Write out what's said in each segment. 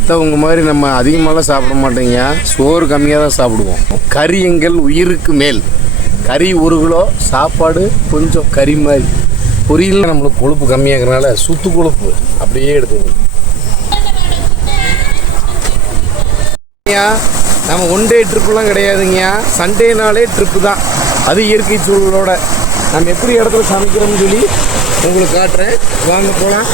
மற்றவங்க மாதிரி நம்ம அதிகமாகலாம் சாப்பிட மாட்டோங்க. சோறு கம்மியாக தான் சாப்பிடுவோம். கறி எங்கள் உயிருக்கு மேல். கறி ஒரு கிலோ சாப்பாடு கொஞ்சம் கறி மாதிரி. பொரியல் நம்மளுக்கு கொழுப்பு கம்மியாகிறனால சுத்து கொழுப்பு அப்படியே எடுத்துக்கணும். நம்ம ஒன் டே ட்ரிப்புலாம் கிடையாதுங்க. சண்டேனாலே ட்ரிப்பு தான். அது இயற்கை சூழலோட. நம்ம எப்படி இடத்துல சமைக்கிறோம்னு சொல்லி உங்களுக்கு காட்டுறேன். வாங்க போகலாம்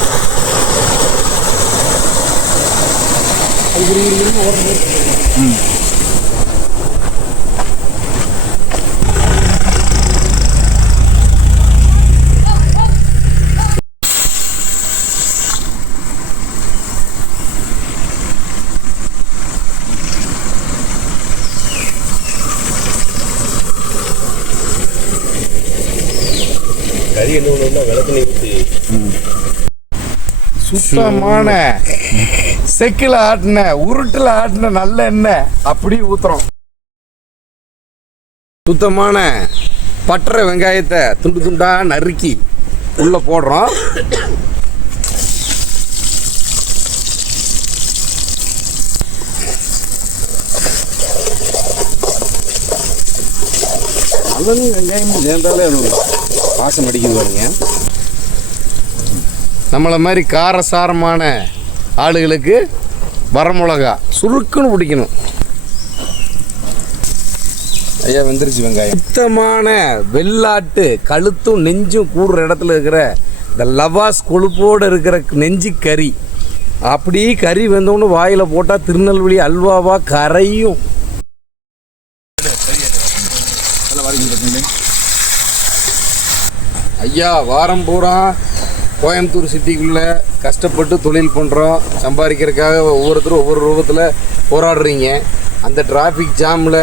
கறி என்ன ஒன்று விளக்கு ஊற்றி சுத்தமான செக்கில் ஆட்டின உருட்டில் ஆட்டின நல்ல எண்ணெய். அப்படி ஊத்துறோம். சுத்தமான பட்டற வெங்காயத்தை துண்டு துண்டா நறுக்கி உள்ள போடுறோம். நல்லதும் வெங்காயமும் சேர்ந்தாலே அது வாசம் அடிக்குது பாருங்க. நம்மளை மாதிரி காரசாரமான ஆளுகளுக்கு வரமிளகா சுருக்குன்னு பிடிக்கணும். ஐயா வெந்துருச்சு வெங்காயம். சுத்தமான வெள்ளாட்டு கழுத்தும் நெஞ்சும் கூடுற இடத்துல இருக்கிற இந்த லவாஸ் கொழுப்போடு இருக்கிற நெஞ்சு கறி. அப்படி கறி வெந்தோன்னு வாயில் போட்டால் திருநெல்வேலி அல்வாவாக கரையும். ஐயா வாரம் பூரா கோயம்புத்தூர் சிட்டிக்குள்ளே கஷ்டப்பட்டு தொழில் பண்ணுறோம் சம்பாதிக்கிறதுக்காக ஒவ்வொருத்தரும் ஒவ்வொரு ரூபத்தில் போராடுறீங்க. அந்த டிராஃபிக் ஜாமில்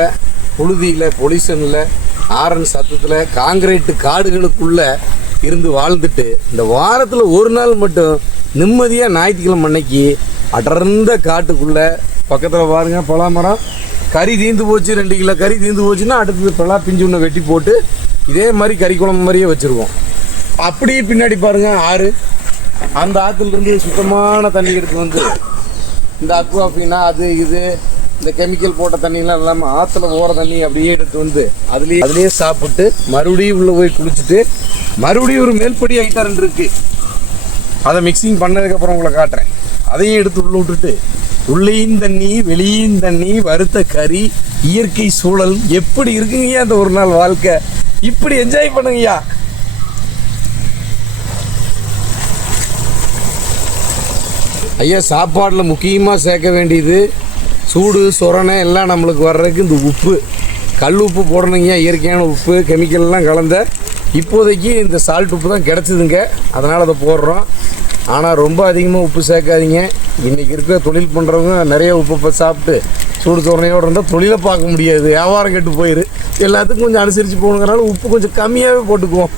புழுதியில் பொல்யூஷனில் ஆரன் சத்தத்தில் காங்கிரீட்டு காடுகளுக்குள்ளே இருந்து வாழ்ந்துட்டு இந்த வாரத்தில் ஒரு நாள் மட்டும் நிம்மதியாக ஞாயிற்றுக்கிழமை அன்னைக்கு அடர்ந்த காட்டுக்குள்ளே பக்கத்தில் பாருங்கள் பலா மரம் கறி தீந்து போச்சு ரெண்டு கிலோ கறி தீந்து போச்சுன்னா அடுத்தது பலா பிஞ்சு ஒன்று வெட்டி போட்டு இதே மாதிரி கறி குழம்பு மாதிரியே வச்சுருவோம். அப்படியே பின்னாடி பாருங்க ஆறு. அந்த ஆற்றுலேருந்து சுத்தமான தண்ணி எடுத்து வந்து இந்த அக்வாஃபினா அது இது இந்த கெமிக்கல் போட்ட தண்ணிலாம் இல்லாமல் ஆற்றுல போகிற தண்ணி அப்படியே எடுத்து வந்து அதுலேயே அதுலேயே சாப்பிட்டு மறுபடியும் உள்ளே போய் குளிச்சுட்டு மறுபடியும் ஒரு மேல்படி ஐட்டம் இருக்கு. அதை மிக்சிங் பண்ணதுக்கப்புறம் உங்களை காட்டுறேன். அதையும் எடுத்து உள்ள விட்டுட்டு உள்ளேயும் தண்ணி வெளியும் தண்ணி வறுத்த கறி இயற்கை சூழல் எப்படி இருக்குங்கய்யா அந்த ஒரு நாள் வாழ்க்கை. இப்படி என்ஜாய் பண்ணுங்கய்யா. ஐயா சாப்பாட்டில் முக்கியமாக சேர்க்க வேண்டியது சூடு சொரணை எல்லாம் நம்மளுக்கு வர்றதுக்கு இந்த உப்பு. கல் உப்பு போடணுங்க இயற்கையான உப்பு கெமிக்கல்லாம் கலந்த. இப்போதைக்கு இந்த சால்ட் உப்பு தான் கிடச்சிதுங்க. அதனால் அதை போடுறோம். ஆனால் ரொம்ப அதிகமாக உப்பு சேர்க்காதீங்க. இன்றைக்கி இருக்க தொழில் பண்ணுறவங்க நிறைய உப்பு இப்போ சாப்பிட்டு சூடு சொரணையோடு இருந்தால் தொழிலை பார்க்க முடியாது. வியாபாரம் கெட்டு போயிரு. எல்லாத்துக்கும் கொஞ்சம் அனுசரித்து போகணுங்கிறனால உப்பு கொஞ்சம் கம்மியாகவே போட்டுக்குவோம்.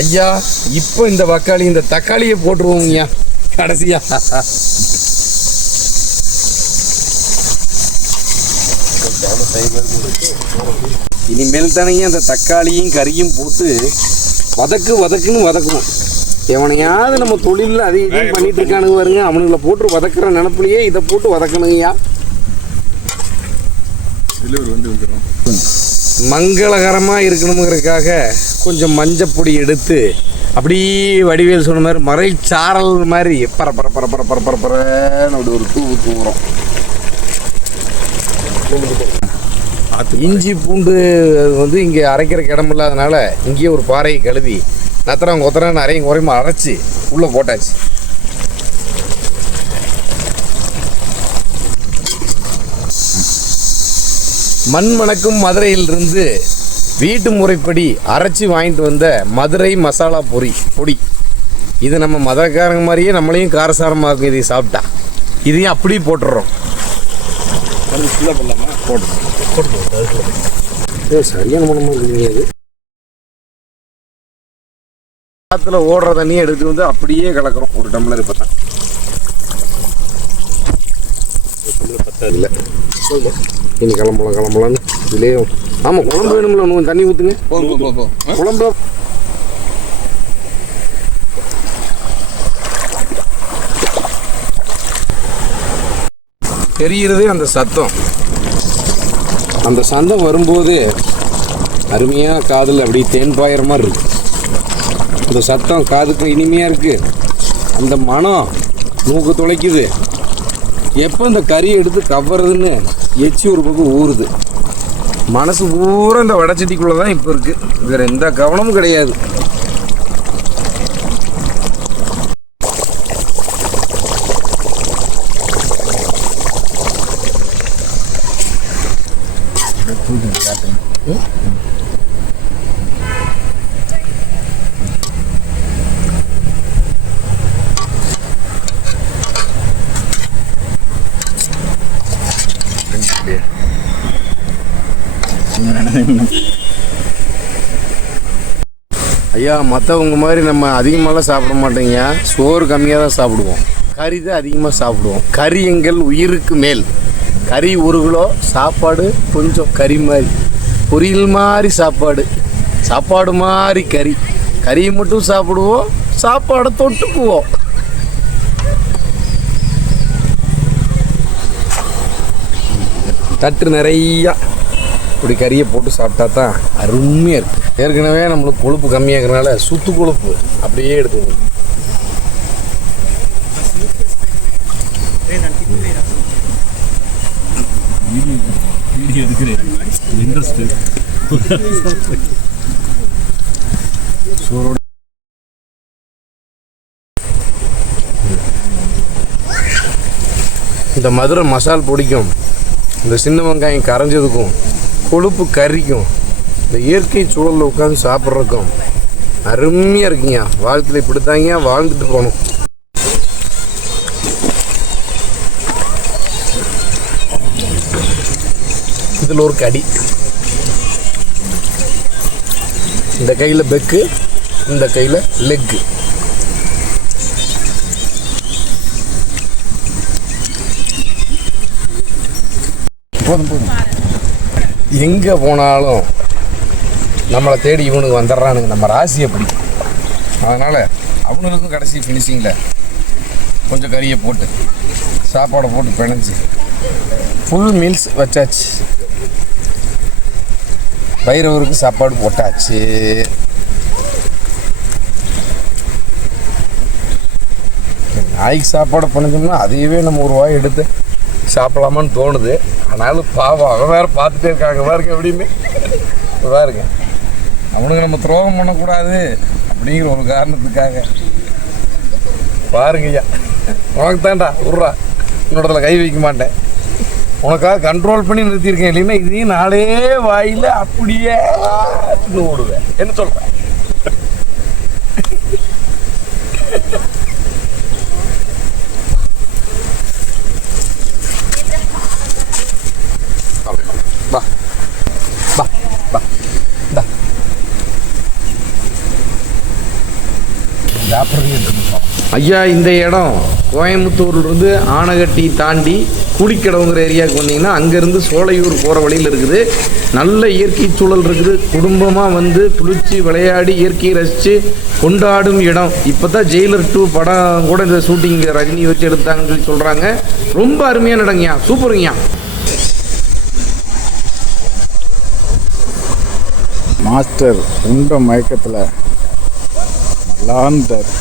ஐயா இப்போ இந்த தக்காளி இந்த தக்காளியை போட்டுருவோம் ஐயா கடைசியா. இனிமேல் தானேங்க அந்த தக்காளியும் கறியும் போட்டு வதக்கு வதக்குன்னு வதக்கணும் எவனையாவது நம்ம தொழிலில் அதை இதையும் பண்ணிட்டு இருக்கானுங்க பாருங்க அவனுங்களை போட்டு வதக்குற நினப்புலையே இதை போட்டு வதக்கணுங்கய்யா. மங்களகரமாக இருக்கணுங்கிறதுக்காக கொஞ்சம் மஞ்சப்பொடி எடுத்து அப்படியே வடிவேல் சொன்ன மாதிரி மறை சாரல் மாதிரி பர பர பர பர பர பர பரன்னு அப்படி ஒரு தூவு தூவுறோம். இஞ்சி பூண்டு வந்து இங்கே அரைக்கிறக்கு இடம் இல்லாதனால இங்கேயே ஒரு பாறையை கழுவி நத்திரம் கொத்தரம் அரையும் குறையுமா? அரைச்சி உள்ளே போட்டாச்சு. மண் மணக்கும் மதுரையிலிருந்து வீட்டு முறைப்படி அரைச்சி வாங்கிட்டு வந்த மதுரை மசாலா பொரி பொடி. இது நம்ம மதுரைக்காரங்க மாதிரியே நம்மளையும் காரசாரமாக்கும் இதை சாப்பிட்டா. இதையும் அப்படியே போட்டுடுறோம் சரியான மனமாக ஓடுற தண்ணியை எடுத்து வந்து அப்படியே கலக்கிறோம். ஒரு டம்ளர் இப்போ தான் பத்தாது இல்லை இனி கிளம்பலாம் கிளம்பலான்னு இதுலேயும் ஆமாம் குழம்பு வேணும்ல ஒன்று தண்ணி ஊற்றுங்க? குழம்பு. தெரிகிறதே அந்த சத்தம். அந்த சந்தம் வரும்போது அருமையாக காதில் அப்படியே தேன் பாயிற மாதிரி இருக்கு. அந்த சத்தம் காதுக்கு இனிமையாக இருக்கு. அந்த மனம் மூக்கு துளைக்குது எப்போ இந்த கறியை எடுத்து கவறதுன்னு எச்சி ஒரு பக்கம் ஊறுது. மனசு பூரா இந்த வடச்சட்டிக்குள்ளே தான் இப்போ இருக்குது வேற எந்த கவனமும் கிடையாது. ஐயா மற்றவங்க மாதிரி நம்ம அதிகமாகலாம் சாப்பிட மாட்டோங்க. சோறு கம்மியாக தான் சாப்பிடுவோம். கறி தான் அதிகமாக சாப்பிடுவோம். கறி எங்கள் உயிருக்கு மேல். கறி ஒரு கிலோ சாப்பாடு கொஞ்சம் கறி மாதிரி. பொரியல் மாதிரி சாப்பாடு. சாப்பாடு மாதிரி கறி. கறியை மட்டும் சாப்பிடுவோம் சாப்பாடை தொட்டுக்குவோம். தட்டு நிறையா. இப்படி கறியை போட்டு சாப்பிட்டா தான் அருமையாக இருக்குது ஏற்கனவே நம்மளுக்கு கொழுப்பு கம்மியாகிறனால சுத்து கொழுப்பு அப்படியே எடுத்துக்கணும். வீடியோ எடுக்கிறேன் இன்ட்ரெஸ்ட் இந்த மதுரை மசால் பிடிக்கும் இந்த சின்ன வெங்காயம் கரைஞ்சதுக்கும் கொழுப்பு கறிக்கும் இந்த இயற்கை சூழலில் உட்காந்து சாப்பிட்றதுக்கும் அருமையாக இருக்குங்க. வாழ்க்கையில் இப்படித்தாங்க வாழ்ந்துட்டு போகணும். இதில் ஒரு கடி. இந்த கையில் பெக்கு இந்த கையில் லெக்கு. போதும் போதும். எங்கே போனாலும் நம்மளை தேடி இவனுக்கு வந்துடுறானுங்க. நம்ம ராசி அப்படி அதனால் அவனுக்கும் கடைசி ஃபினிஷிங்கில் கொஞ்சம் கறியை போட்டு சாப்பாடை போட்டு பிணைஞ்சி ஃபுல் மீல்ஸ் வச்சாச்சு. பைரவருக்கு சாப்பாடு போட்டாச்சு. நாய்க்கு சாப்பாடு பண்ணிச்சோம்னா அதையவே நம்ம ஒரு வாய் எடுத்து சாப்பிடலாமான்னு தோணுது. ஆனாலும் பாவம் அவன் வேற பார்த்துட்டே இருக்காங்க. பாருங்க எப்படின்னு பாருங்க. அவனுக்கு நம்ம துரோகம் பண்ணக்கூடாது அப்படிங்கிற ஒரு காரணத்துக்காக. பாருங்க ஐயா. உனக்கு தான்டா விட்றா இன்னொருத்தல கை வைக்க மாட்டேன். உனக்காக கண்ட்ரோல் பண்ணி நிறுத்தியிருக்கேன். இல்லைன்னா இதையும் நாளே வாயில அப்படியே தின்னு ஓடுவேன். என்ன சொல்றேன் ஐயா இந்த இடம் கோயம்புத்தூர்லேருந்து ஆனகட்டி தாண்டி குடிக்கடவுங்கிற ஏரியாவுக்கு வந்தீங்கன்னா அங்கேருந்து சோலையூர் போகிற வழியில் இருக்குது. நல்ல இயற்கை சூழல் இருக்குது. குடும்பமாக வந்து குளிச்சு விளையாடி இயற்கையை ரசித்து கொண்டாடும் இடம். இப்போ தான் ஜெயிலர் டூ படம் கூட இந்த ஷூட்டிங் ரஜினி வச்சு எடுத்தாங்கன்னு சொல்லி சொல்கிறாங்க ரொம்ப அருமையான இடங்கய்யா சூப்பருங்கய்யா மாஸ்டர் உண்ட மயக்கத்தில் learn that